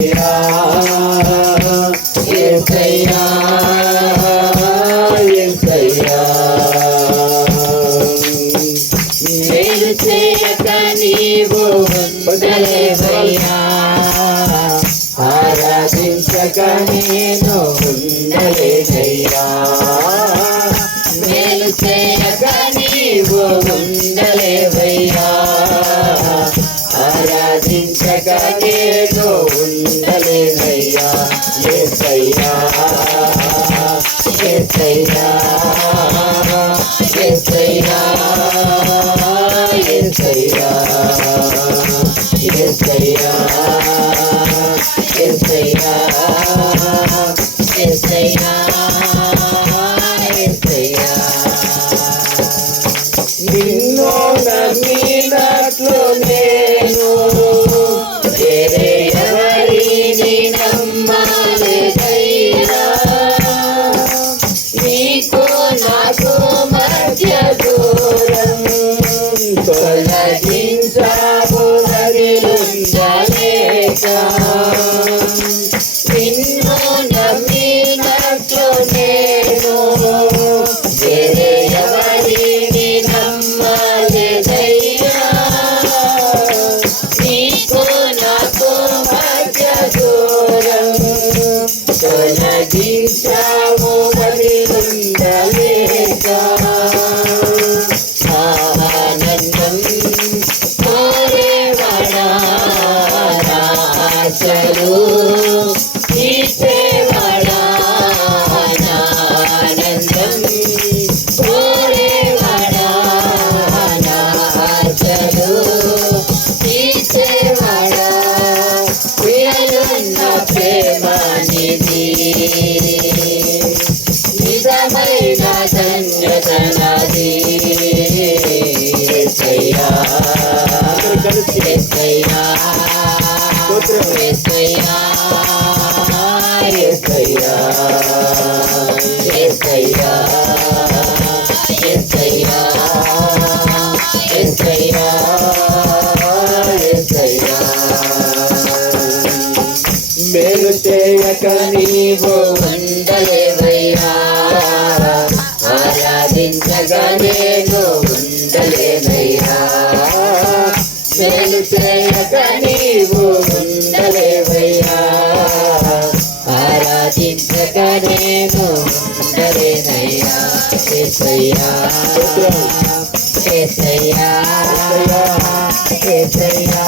Yeah. Isaiah, Isaiah. నీవు ఉండలేవయ్యా ఆరాధించగా నేను ఉండలేనయ్యా నేను చేయక నీవు ఉండలేవయ్యా ఆరాధించక నేను ఉండలేనయ్యా ఏసయ్యా. ఏసయ్యా ఏసయ్యా.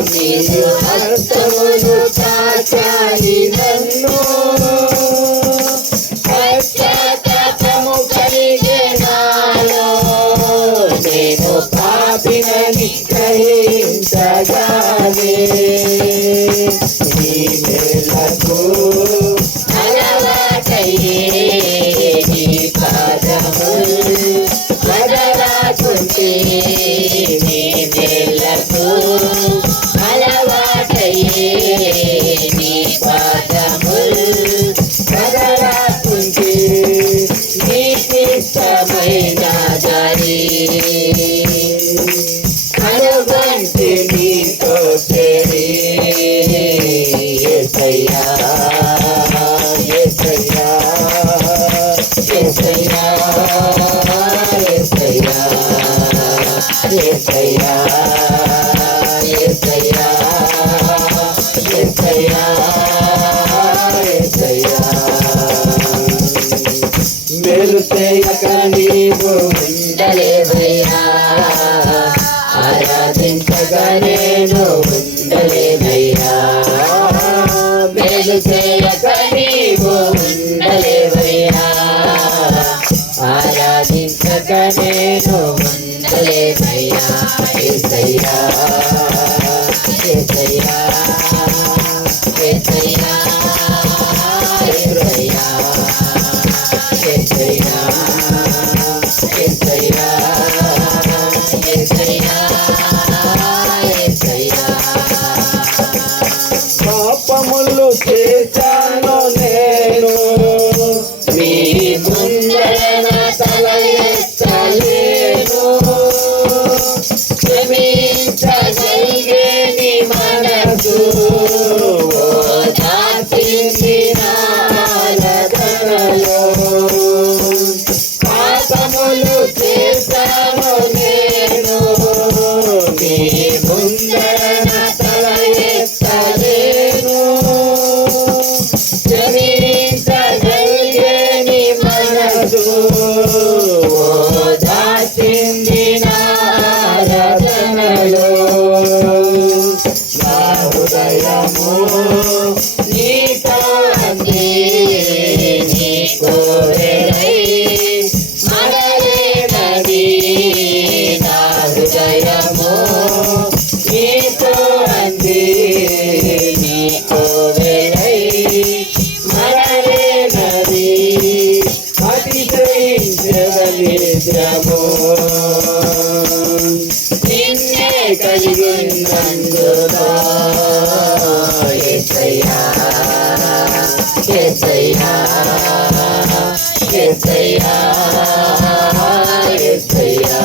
నీ హస్తమును చాచా. ఏసయ్యా ఏసయ్యా ఏసయ్యా ఏసయ్యా మేలు చేయక నీవు ఉండలేవయ్యా ఆరాధించగా నేను ఉండలేవయ్యా మేలు చేయ ஏசையா ஏசையா ஏசையா నమో నిన్నే కలిగిందందుగా ఎసయ్యా ఎసయ్యా ఎసయ్యా ఎసయ్యా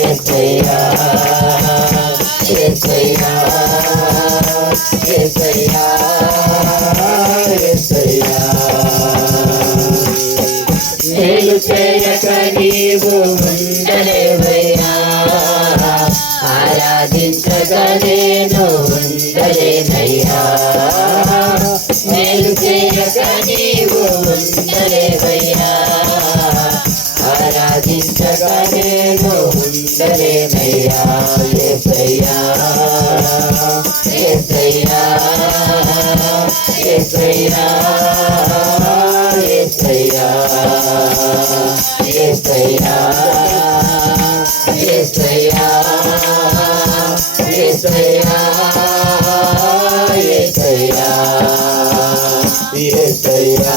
ఎసయ్యా ఎసయ్యా ఎసయ్యా ఉండలేవయ్యా ఆరాధించక నేను ఉండలేనయ్యా ఏసయ్యా ఏసయ్యా ఏసయ్యా ఏసయ్యా ఏసయ్యా ఏసయ్యా ఏసయ్యా ఏసయ్యా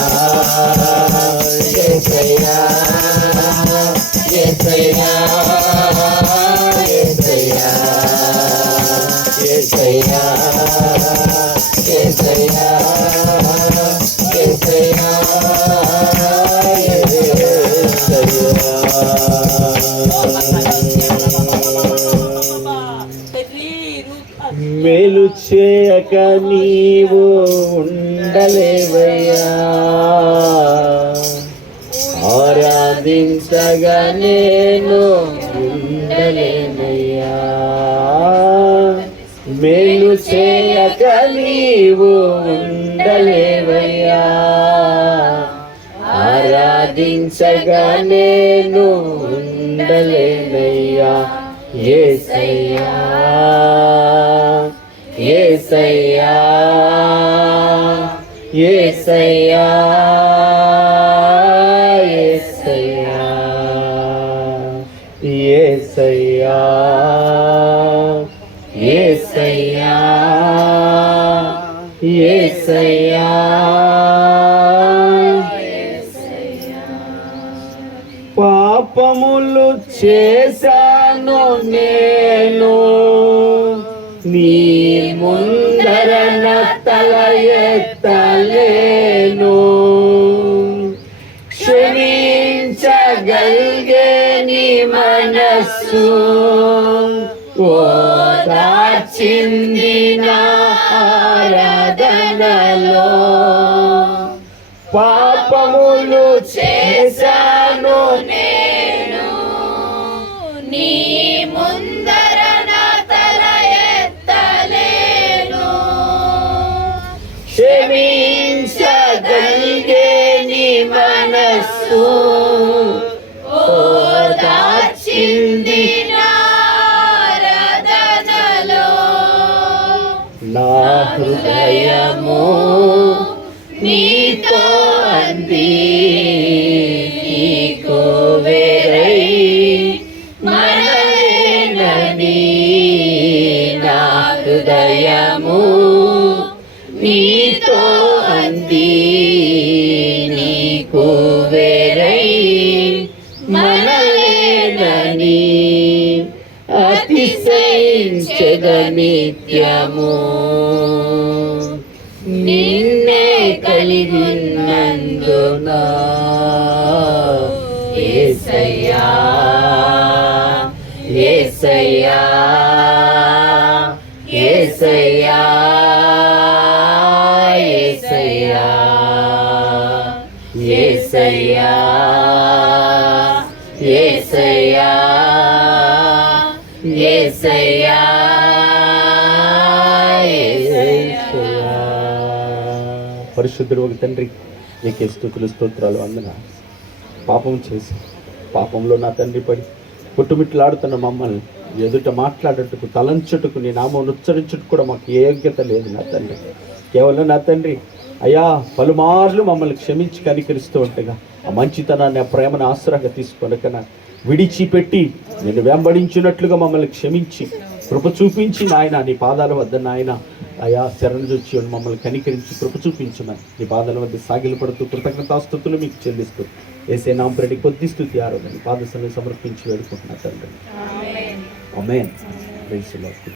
మేలు చేయక నీవు ఉండలేవయ్యా. ఆరాధించగానే మేలు చేయక నీవు ఉండలేవయ్యా. ఆరాధించగా నేను ఉండలేనయ్యా. ఏసయ్యా ఏసయ్యా ఏసయ్యా. చేశాను నేను. నీ ముందర తల ఎత్తలేను. క్షమించగలిగే నీ మనస్సు ఓదార్చింది నా పాపములు చేశాను నేను. నీ ముందర నా తల ఎత్తలేను. క్షమించగలిగే నీ మనస్సు నా నీతో అంది నీకు వేరై మనలేదని అతిశయించగనిత్యము నిన్నే కలిగినందున ఏసయ్యా ఏసయ్యా ఏసయ్యా. పరిశుద్ధుడు ఒక తండ్రి నీకే స్థుతులు స్తోత్రాలు అందున పాపం చేసి పాపంలో నా తండ్రి పడి పుట్టుమిట్లాడుతున్న మమ్మల్ని ఎదుట మాట్లాడటకు తలంచుటకు నీ నామం ఉచ్చరించుటకు కూడా మాకు ఏ యోగ్యత లేదు నా తండ్రి. కేవలం నా తండ్రి. అయ్యా పలుమార్లు మమ్మల్ని క్షమించి కనికరిస్తూ ఉంటగా ఆ మంచితనాన్ని ఆ ప్రేమను ఆసరాగా తీసుకొనకన విడిచిపెట్టి నేను వెంబడించినట్లుగా మమ్మల్ని క్షమించి కృప చూపించి నాయన నీ పాదాల వద్ద నాయన అయా శరణు చూచి మమ్మల్ని కనికరించి కృప చూపించమని నీ పాదాల వద్ద సాగిలు పడుతూ కృతజ్ఞతాస్తుతులు మీకు చెల్లిస్తూ ఏసే నాంపరెడ్డి కొద్ది స్థుతి ఆరోగ్యాన్ని పాదశలను సమర్పించి వేడుకుంటున్నా తండ్రి. అమేన్